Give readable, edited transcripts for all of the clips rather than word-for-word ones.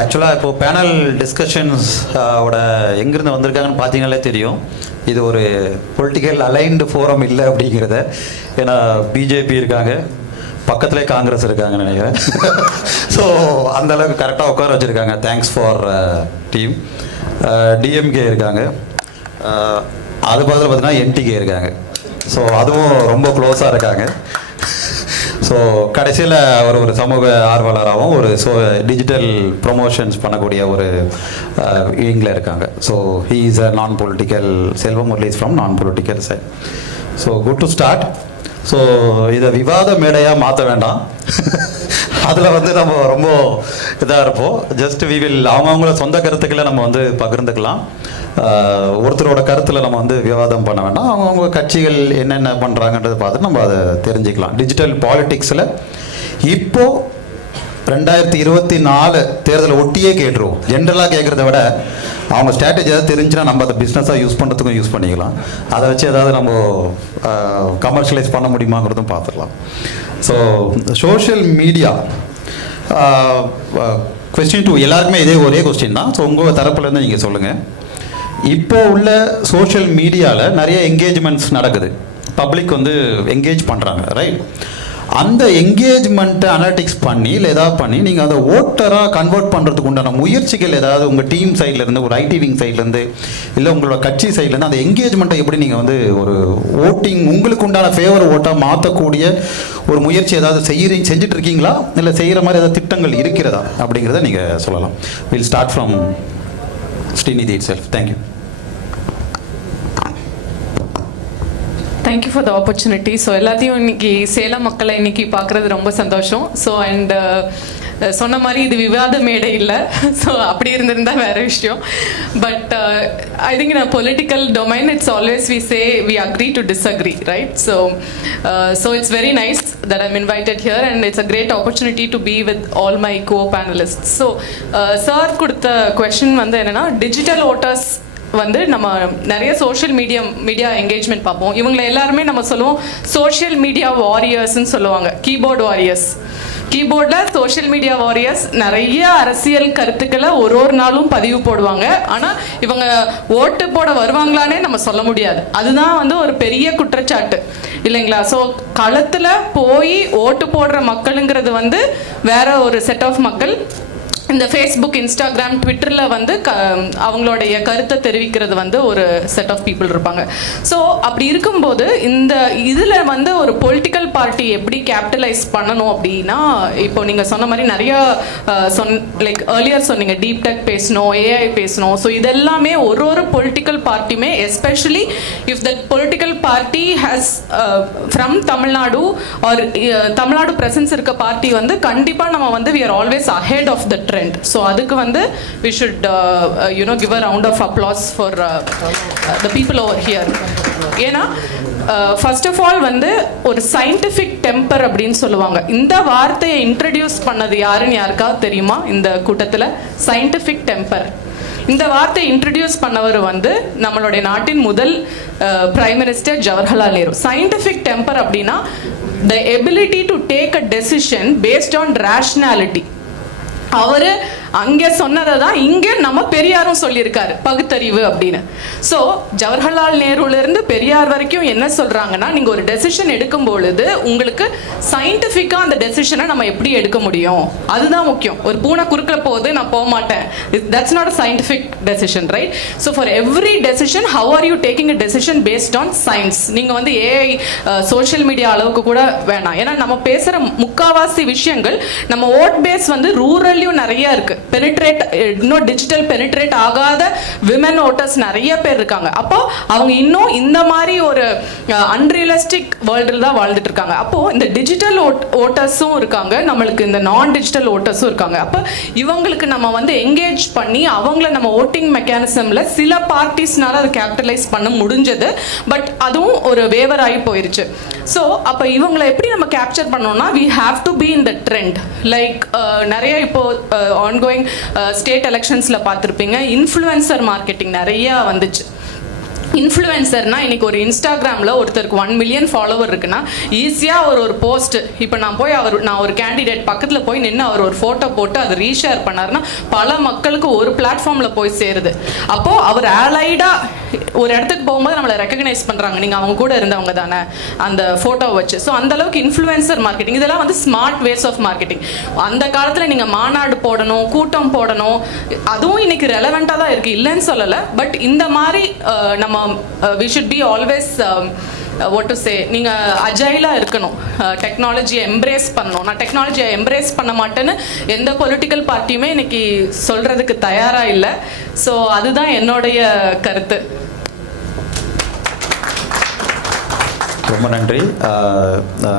ஆக்சுவலாக இப்போது panel discussions ஓட எங்கேருந்து வந்திருக்காங்கன்னு பார்த்தீங்கன்னாலே தெரியும். இது ஒரு பொலிட்டிக்கல் அலைன்டு ஃபோரம் இல்லை அப்படிங்கிறத. ஏன்னா பிஜேபி இருக்காங்க, பக்கத்துலேயே காங்கிரஸ் இருக்காங்கன்னு நினைக்கிறேன். ஸோ அந்தளவுக்கு கரெக்டாக உட்கார வச்சுருக்காங்க. Thanks for team. டிஎம்கே இருக்காங்க, அது பக்கத்தில் பார்த்தீங்கன்னா என்டிகே இருக்காங்க. ஸோ அதுவும் ரொம்ப க்ளோஸாக இருக்காங்க. ஸோ கடைசியில் அவர் ஒரு சமூக ஆர்வலராகவும் ஒரு டிஜிட்டல் ப்ரொமோஷன்ஸ் பண்ணக்கூடிய ஒரு விங்கில் இருக்காங்க. So he is a non political, Selvamurali is from non political side. So good to start. So இதை விவாத மேடையாக மாற்ற வேண்டாம். அதில் வந்து நம்ம ரொம்ப இதாக இருப்போம். ஜஸ்ட் வி வில் அவங்கவுங்கள சொந்த கருத்துக்களை நம்ம வந்து பகிர்ந்துக்கலாம். ஒருத்தரோட கருத்தில் நம்ம வந்து விவாதம் பண்ண வேண்டாம். அவங்கவுங்க கட்சிகள் என்னென்ன பண்ணுறாங்கன்றதை பார்த்து நம்ம அதை தெரிஞ்சுக்கலாம். டிஜிட்டல் பாலிட்டிக்ஸில் இப்போது 2024 தேர்தலை ஒட்டியே கேட்டுருவோம். ஜென்ரலாக கேட்குறத விட அவங்க ஸ்ட்ராட்டஜி ஏதாவது தெரிஞ்சுன்னா நம்ம அதை பிஸ்னஸாக யூஸ் பண்ணுறதுக்கும் யூஸ் பண்ணிக்கலாம். அதை வச்சு ஏதாவது நம்ம கமர்ஷியலைஸ் பண்ண முடியுமாங்கிறதும் பார்த்துக்கலாம். ஸோ சோஷியல் மீடியா கொஸ்டின் 2 எல்லாருக்குமே இதே ஒரே கொஸ்டின் தான். ஸோ உங்கள் தரப்புலேருந்து நீங்கள் சொல்லுங்கள். இப்போ உள்ள சோஷியல் மீடியாவில் நிறைய என்கேஜ்மெண்ட்ஸ் நடக்குது. பப்ளிக் வந்து என்கேஜ் பண்ணுறாங்க, ரைட்? அந்த என்கேஜ்மெண்ட்டை அனலிட்டிக்ஸ் பண்ணி இல்லை ஏதாவது பண்ணி நீங்கள் அதை ஓட்டராக கன்வெர்ட் பண்ணுறதுக்கு உண்டான முயற்சிகள் ஏதாவது உங்கள் டீம் சைட்லேருந்து, ஒரு ஐடி விங் சைட்லேருந்து, இல்லை உங்களோட கட்சி சைட்லேருந்து அந்த என்கேஜ்மெண்ட்டை எப்படி நீங்கள் வந்து ஒரு ஓட்டிங் உங்களுக்கு உண்டான ஃபேவர் ஓட்டாக மாற்றக்கூடிய ஒரு முயற்சி ஏதாவது செஞ்சுட்டு இருக்கீங்களா, இல்லை செய்கிற மாதிரி ஏதாவது திட்டங்கள் இருக்கிறதா அப்படிங்கிறத நீங்கள் சொல்லலாம். Will start from Srinidhi it self. Thank you. Thank you for the opportunity. So எல்லாத்தையும் இன்னைக்கு சேலம் மக்களை இன்னைக்கு பார்க்குறது ரொம்ப சந்தோஷம். ஸோ அண்ட் சொன்ன மாதிரி இது விவாத மேடை இல்லை. ஸோ அப்படி இருந்திருந்தால் வேறு விஷயம். But I think in a political domain it's always we say we agree to disagree, right? So it's very nice that I'm invited here and it's a great opportunity to be with all my co-panelists. So sir கொடுத்த question வந்து என்னென்னா, digital voters வந்து நம்ம நிறைய social media engagement பார்ப்போம். இவங்களை எல்லாருமே நம்ம சொல்லுவோம் சோஷியல் மீடியா வாரியர்ஸ்ன்னு சொல்லுவாங்க, கீபோர்டு வாரியர்ஸ். கீபோர்டில் சோஷியல் மீடியா வாரியர்ஸ் நிறைய அரசியல் கருத்துக்களை ஒரு நாளும் பதிவு போடுவாங்க. ஆனால் இவங்க ஓட்டு போட வருவாங்களானே நம்ம சொல்ல முடியாது. அதுதான் வந்து ஒரு பெரிய குற்றச்சாட்டு இல்லைங்களா? ஸோ களத்தில் போய் ஓட்டு போடுற மக்களுங்கிறது வந்து வேற ஒரு செட் ஆஃப் மக்கள். இந்த ஃபேஸ்புக், இன்ஸ்டாகிராம், ட்விட்டரில் வந்து அவங்களுடைய கருத்தை தெரிவிக்கிறது வந்து ஒரு செட் ஆஃப் பீப்புள் இருப்பாங்க. ஸோ அப்படி இருக்கும்போது இந்த இதில் வந்து ஒரு பொலிட்டிக்கல் பார்ட்டி எப்படி கேபிட்டலைஸ் பண்ணணும் அப்படின்னா, இப்போ நீங்கள் சொன்ன மாதிரி நிறையா லைக் ஏர்லியர் சொன்னீங்க, டீப் டெக் பேசணும், ஏஐ பேசணும். ஸோ இதெல்லாமே ஒரு பொலிட்டிக்கல் பார்ட்டியுமே, especially if that political party has from Tamil Nadu or Tamil Nadu presence இருக்க பார்ட்டி வந்து கண்டிப்பாக நம்ம வந்து we are always ahead of the trend. So adukku vandu we should give a round of applause for the people over here. ஏன்னா first of all வந்து ஒரு scientific temper அப்படின்னு சொல்லுவாங்க. இந்த வார்த்தையை இன்ட்ரடியூஸ் பண்ணது யாருன்னு யாருக்காவது தெரியுமா? இந்த கூட்டத்தில் சயின்டிஃபிக் டெம்பர் இந்த வார்த்தையை இன்ட்ரடியூஸ் பண்ணவர் வந்து நம்மளுடைய நாட்டின் முதல் prime minister Jawaharlal Nehru. Scientific temper அப்படின்னா the ability to take a decision based on rationality. அவர் அங்கே சொன்னதை தான் இங்கே நம்ம பெரியாரும் சொல்லியிருக்காரு, பகுத்தறிவு அப்படின்னு. ஸோ ஜவஹர்லால் நேருலேருந்து பெரியார் வரைக்கும் என்ன சொல்கிறாங்கன்னா, நீங்கள் ஒரு டெசிஷன் எடுக்கும் பொழுது உங்களுக்கு சயின்டிஃபிக்காக அந்த டெசிஷனை நம்ம எப்படி எடுக்க முடியும், அதுதான் முக்கியம். ஒரு பூனை குறுக்கில் போகுது, நான் போக மாட்டேன், that's not a scientific decision, right? So for every decision how are you taking a decision based on science. நீங்கள் வந்து ஏஐ சோஷியல் மீடியா அளவுக்கு கூட வேணாம். ஏன்னா நம்ம பேசுகிற முக்காவாசி விஷயங்கள் நம்ம ஓட் பேஸ் வந்து ரூரல்லையும் நிறைய இருக்குது. இன்னும் டிஜிட்டல் பெனிட்ரேட் ஆகாத விமன் ஓட்டர்ஸ் நிறைய பேர் இருக்காங்க. அப்போ அவங்க இன்னும் இந்த மாதிரி ஒரு அன்ரியலிஸ்டிக் வேர்ல்டில் தான் வாழ்ந்துட்டு இருக்காங்க. அப்போ இந்த டிஜிட்டல் ஓட்டர்ஸும் இருக்காங்க, நம்மளுக்கு இந்த நான் டிஜிட்டல் ஓட்டர்ஸும் இருக்காங்க. அப்போ இவங்களுக்கு நம்ம வந்து என்கேஜ் பண்ணி அவங்கள நம்ம ஓட்டிங் மெக்கானிசம்ல சில பார்ட்டிஸ்னால அதை கேபிட்டலைஸ் பண்ண முடிஞ்சது. பட் அதுவும் ஒரு வேவர் ஆகி போயிருச்சு. ஸோ அப்போ இவங்களை எப்படி நம்ம கேப்சர் பண்ணோம்னா, we have to be in the trend. Like நிறைய இப்போ ஆன்கோயிங் ஸ்டேட் எலெக்ஷன்ஸில் பார்த்துருப்பீங்க, இன்ஃப்ளூயன்சர் மார்க்கெட்டிங் நிறையா வந்துச்சு. இன்ஃப்ளூயன்சர்னா இன்னைக்கு ஒரு இன்ஸ்டாகிராமில் ஒருத்தருக்கு 1 மில்லியன் ஃபாலோவர் இருக்குன்னா ஈஸியாக ஒரு போஸ்ட் இப்போ நான் ஒரு கேண்டிடேட் பக்கத்தில் போய் நின்று அவர் ஒரு ஃபோட்டோ போட்டு அதை ரீஷேர் பண்ணாருன்னா பல மக்களுக்கு ஒரு பிளாட்ஃபார்மில் போய் சேருது. அப்போது அவர் ஆலைடாக ஒரு இடத்துக்கு போகும்போது நம்மளை ரெக்கக்னைஸ் பண்ணுறாங்க, நீங்கள் அவங்க கூட இருந்தவங்க தானே அந்த ஃபோட்டோவை வச்சு. ஸோ அந்தளவுக்கு இன்ஃப்ளூயன்சர் மார்க்கெட்டிங் இதெல்லாம் வந்து ஸ்மார்ட் வேஸ் ஆஃப் மார்க்கெட்டிங். அந்த காலத்தில் நீங்கள் மாநாடு போடணும், கூட்டம் போடணும், அதுவும் இன்னைக்கு ரெலவெண்ட்டாக தான் இருக்குது, இல்லைன்னு சொல்லலை. பட் இந்த மாதிரி நம்ம we should be always what to say, நீங்கள் அஜைலாக இருக்கணும், டெக்னாலஜியை எம்ப்ரேஸ் பண்ணணும். நான் டெக்னாலஜியை எம்ப்ரேஸ் பண்ண மாட்டேன்னு எந்த பொலிட்டிக்கல் பார்ட்டியுமே இன்னைக்கு சொல்கிறதுக்கு தயாராக இல்லை. ஸோ அதுதான் என்னுடைய கருத்து. ரொம்ப நன்றி.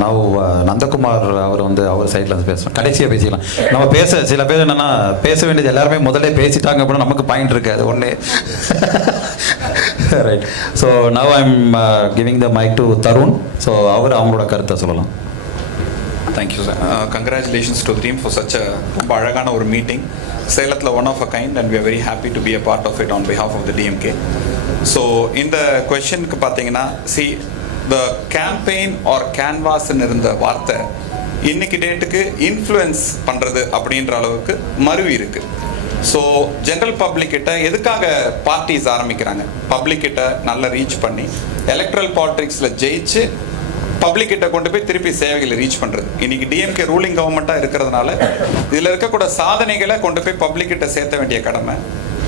நான் நந்தகுமார் அவர் வந்து அவர் சைடில் இருந்து பேசணும், கடைசியாக பேசிக்கலாம். நம்ம சில பேர் என்னென்னா பேச வேண்டியது எல்லாருமே முதல்ல பேசிட்டாங்க அப்படின்னா நமக்கு பாயிண்ட் இருக்குது, அது ஒன்று. Right. So now I'm giving the mic to Tarun. ஸோ அவங்களோட கருத்தை சொல்லலாம். Thank you sir. Congratulations to the team for such ரொம்ப அழகான ஒரு மீட்டிங். சேலத்தில் one of a kind and we are very happy to be a part of it on behalf of the DMK. So இந்த கொஷனுக்கு பார்த்தீங்கன்னா, சி த கேம்பெயின் ஆர் கேன்வாஸ்ன்னு இருந்த வார்த்தை இன்னைக்கு டேட்டுக்கு இன்ஃப்ளூயன்ஸ் பண்ணுறது அப்படின்ற அளவுக்கு மருவி இருக்குது. ஸோ ஜென்ரல் பப்ளிக்கிட்ட எதுக்காக பார்ட்டிஸ் ஆரம்பிக்கிறாங்க? பப்ளிக்கிட்ட நல்லா ரீச் பண்ணி எலக்ட்ரல் பாலிட்டிக்ஸில் ஜெயிச்சு பப்ளிக்கிட்ட கொண்டு போய் திருப்பி சேவைகளை ரீச் பண்ணுறது. இன்னைக்கு டிஎம்கே ரூலிங் கவர்மெண்ட்டாக இருக்கிறதுனால இதில் இருக்கக்கூட சாதனைகளை கொண்டு போய் பப்ளிக்கிட்ட சேர்த்த வேண்டிய கடமை,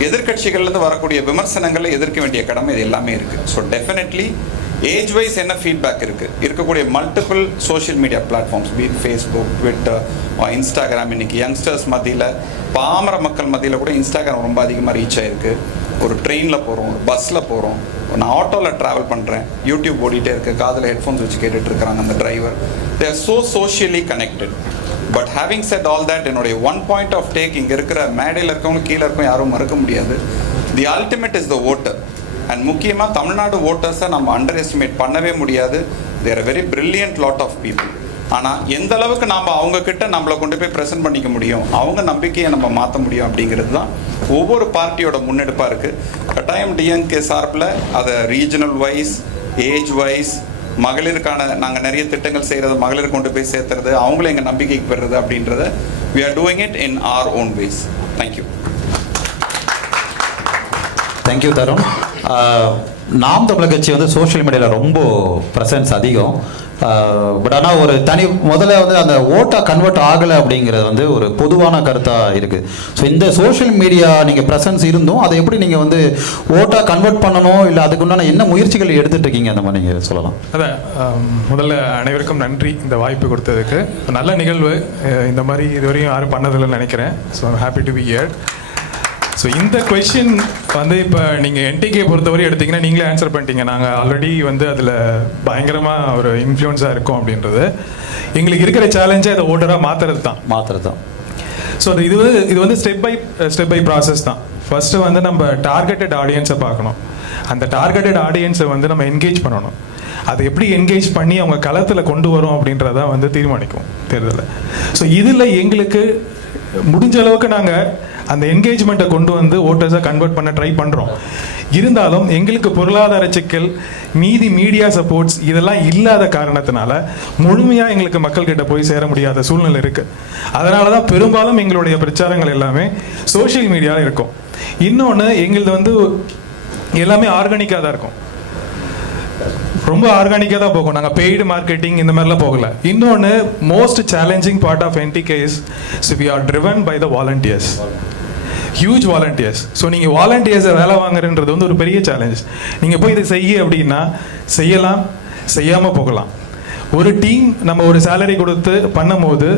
எதிர்கட்சிகள்லேருந்து வரக்கூடிய விமர்சனங்களை எதிர்க்க வேண்டிய கடமை, இது எல்லாமே இருக்குது. ஸோ டெஃபினெட்லி ஏஜ் வைஸ் என்ன ஃபீட்பேக் இருக்கக்கூடிய multiple social media platforms, be it Facebook, Twitter, Instagram, இன்னைக்கு யங்ஸ்டர்ஸ் மத்தியில், பாமர மக்கள் மத்தியில் கூட இன்ஸ்டாகிராம் ரொம்ப அதிகமாக ரீச் ஆகிருக்கு. ஒரு ட்ரெயினில் போகிறோம், ஒரு பஸ்ஸில் போகிறோம், நான் ஆட்டோவில் ட்ராவல் பண்ணுறேன், யூடியூப் ஓடிட்டே இருக்குது, காதில் ஹெட்ஃபோன்ஸ் வச்சு கேட்டுட்டு இருக்கிறாங்க அந்த driver. They are so socially connected. But having said all that, என்னுடைய ஒன் பாயிண்ட் ஆஃப் டேக், இங்கே இருக்கிற மேடையில் இருக்கவங்க கீழே இருக்கவங்க யாரும் மறுக்க முடியாது, the ultimate is the voter. And முக்கியமாக தமிழ்நாடு ஓட்டர்ஸை நம்ம அண்டர் எஸ்டிமேட் பண்ணவே முடியாது. They're very brilliant lot of people. ஆனால் எந்த அளவுக்கு நாம் அவங்கக்கிட்ட நம்மளை கொண்டு போய் ப்ரெசென்ட் பண்ணிக்க முடியும், அவங்க நம்பிக்கையை நம்ம மாற்ற முடியும் அப்படிங்கிறது தான் ஒவ்வொரு பார்ட்டியோட முன்னெடுப்பாக இருக்குது. கட்டாயம் டிஎம்கே சார்பில் அதை ரீஜனல் வைஸ், ஏஜ் வைஸ், மகளிருக்கான நாங்கள் நிறைய திட்டங்கள் செய்கிறது, மகளிர் கொண்டு போய் சேர்த்துறது, அவங்கள எங்கள் நம்பிக்கைக்கு பெறுறது அப்படின்றத we are doing it in our own ways. Thank you. Thank you Tarun. நாம் தமிழர் கட்சி வந்து சோஷியல் மீடியாவில் ரொம்ப ப்ரெசன்ஸ் அதிகம். பட் ஆனால் ஒரு முதல்ல வந்து அந்த ஓட்டாக கன்வெர்ட் ஆகலை அப்படிங்கிறது வந்து ஒரு பொதுவான கருத்தாக இருக்குது. ஸோ இந்த சோஷியல் மீடியா நீங்கள் ப்ரெசன்ஸ் இருந்தும் அதை எப்படி நீங்கள் வந்து ஓட்டாக கன்வெர்ட் பண்ணணும், இல்லை அதுக்கு உண்டான என்ன முயற்சிகள் எடுத்துகிட்டு இருக்கீங்க, அந்த மாதிரி நீங்கள் சொல்லலாம். அதான் முதல்ல அனைவருக்கும் நன்றி இந்த வாய்ப்பு கொடுத்ததுக்கு. நல்ல நிகழ்வு, இந்த மாதிரி இதுவரையும் யாரும் பண்ணதில்லைன்னு நினைக்கிறேன். So happy to be here. So இந்த கொஷின் வந்து இப்போ நீங்கள் என்டிகே பொறுத்தவரை எடுத்திங்கன்னா நீங்களே ஆன்சர் பண்ணிட்டீங்க. நாங்கள் ஆல்ரெடி வந்து அதில் பயங்கரமாக ஒரு இன்ஃப்ளூயன்ஸாக இருக்கோம் அப்படின்றது. எங்களுக்கு இருக்கிற சேலஞ்சை அதை ஓட்டராக மாற்றுறது தான். ஸோ இது வந்து ஸ்டெப் பை ப்ராசஸ் தான். ஃபர்ஸ்ட்டு வந்து நம்ம டார்கெட்டட் ஆடியன்ஸை பார்க்கணும். அந்த டார்கெட்டட் ஆடியன்ஸை வந்து நம்ம என்கேஜ் பண்ணணும். அதை எப்படி என்கேஜ் பண்ணி அவங்க களத்தில் கொண்டு வரோம் அப்படின்றத வந்து தீர்மானிக்கும் தேர்தலில். ஸோ இதில் எங்களுக்கு முடிஞ்ச அளவுக்கு நாங்கள் அந்த என்கேஜ்மெண்ட்டை கொண்டு வந்து ஓட்டர்ஸை கன்வெர்ட் பண்ண ட்ரை பண்ணுறோம். இருந்தாலும் எங்களுக்கு பொருளாதார சிக்கல், மீதி மீடியா சப்போர்ட்ஸ் இதெல்லாம் இல்லாத காரணத்தினால முழுமையாக எங்களுக்கு மக்கள்கிட்ட போய் சேர முடியாத சூழ்நிலை இருக்குது. அதனால தான் பெரும்பாலும் எங்களுடைய பிரச்சாரங்கள் எல்லாமே சோஷியல் மீடியாவில் இருக்கும். இன்னொன்று, எங்களது வந்து எல்லாமே ஆர்கானிக்காக தான் இருக்கும், ரொம்ப ஆர்கானிக்காக தான் போகும். நாங்கள் பெய்டு மார்க்கெட்டிங் இந்த மாதிரிலாம் போகல. இன்னொன்று, most challenging part of NTK is we are driven by the volunteers, huge volunteers. So நீங்கள் வாலண்டியர்ஸை வேலை வாங்குறன்றது வந்து ஒரு பெரிய சேலஞ்ச். நீங்கள் போய் இதை செய்ய அப்படின்னா செய்யலாம், செய்யாமல் போகலாம். ஒரு டீம் நம்ம ஒரு சேலரி கொடுத்து பண்ணும்போது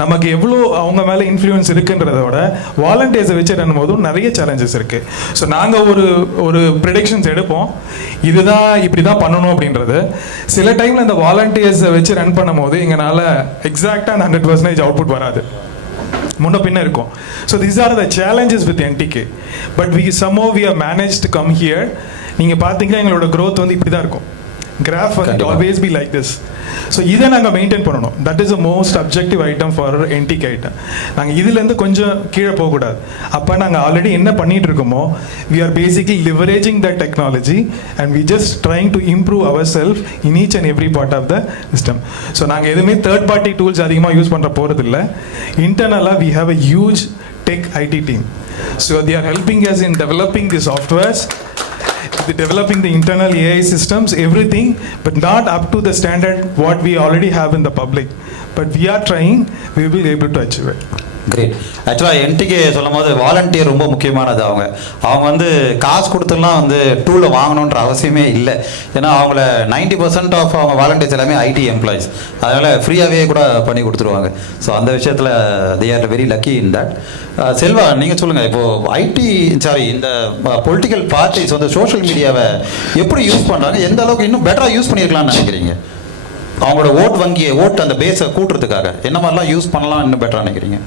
நமக்கு எவ்வளோ அவங்க மேலே இன்ஃப்ளூயன்ஸ் இருக்குன்றதோட வாலண்டியர்ஸை வச்சு ரன் போதும் நிறைய சேலஞ்சஸ் இருக்குது. ஸோ நாங்கள் ஒரு ப்ரிடிக்ஷன்ஸ் எடுப்போம், இதுதான் இப்படி தான் பண்ணணும் அப்படின்றது. சில டைமில் அந்த வாலண்டியர்ஸை வச்சு ரன் பண்ணும் போது எங்களால் எக்ஸாக்டாக 100% அவுட்புட் வராது, முன்ன பின்ன இருக்கும். So these are the challenges with NTK. But somehow we have managed to come here. நீங்கள் பார்த்தீங்கன்னா எங்களோட growth வந்து இப்படி தான் இருக்கும். Graph will always be like this. So இதை நாங்கள் மெயின்டைன் பண்ணணும். That is the most objective item for antique item. நாங்கள் இதுலேருந்து கொஞ்சம் கீழே போகக்கூடாது. அப்போ நாங்கள் ஆல்ரெடி என்ன பண்ணிட்டு இருக்கோமோ, we are basically leveraging the technology and we just trying to improve our self in each and every part of the system. So நாங்கள் எதுவுமே தேர்ட் பார்ட்டி டூல்ஸ் அதிகமாக யூஸ் பண்ணுற போகிறதில்ல. இன்டர்னலாக we have a huge tech IT team. So they are helping us in developing the softwares, developing the internal AI systems, everything, but not up to the standard what we already have in the public. But we are trying, we will be able to achieve it. Great. ஆக்சுவலாக NTK சொல்லும் போது volunteer ரொம்ப முக்கியமானது. அவங்க வந்து காசு கொடுத்துலாம் வந்து டூலை வாங்கணுன்ற அவசியமே இல்லை. ஏன்னா அவங்கள 90% ஆஃப் அவங்க வாலண்டியர்ஸ் எல்லாமே ஐடி எம்ப்ளாயிஸ். அதனால் ஃப்ரீயாகவே கூட பண்ணி கொடுத்துருவாங்க. ஸோ அந்த விஷயத்தில் they are very lucky in that. Selva, நீங்கள் சொல்லுங்கள், இப்போது இந்த பொலிட்டிக்கல் பார்ட்டிஸ் வந்து சோஷியல் மீடியாவை எப்படி யூஸ் பண்ணுறாங்க, எந்த அளவுக்கு இன்னும் பெட்டராக யூஸ் பண்ணியிருக்கலாம்னு நினைக்கிறீங்க? அவங்களோட ஓட் வங்கியை அந்த பேஸை கூட்டுறதுக்காக என்ன மாதிரிலாம் யூஸ் பண்ணலாம் இன்னும் பெட்டராக நினைக்கிறீங்க?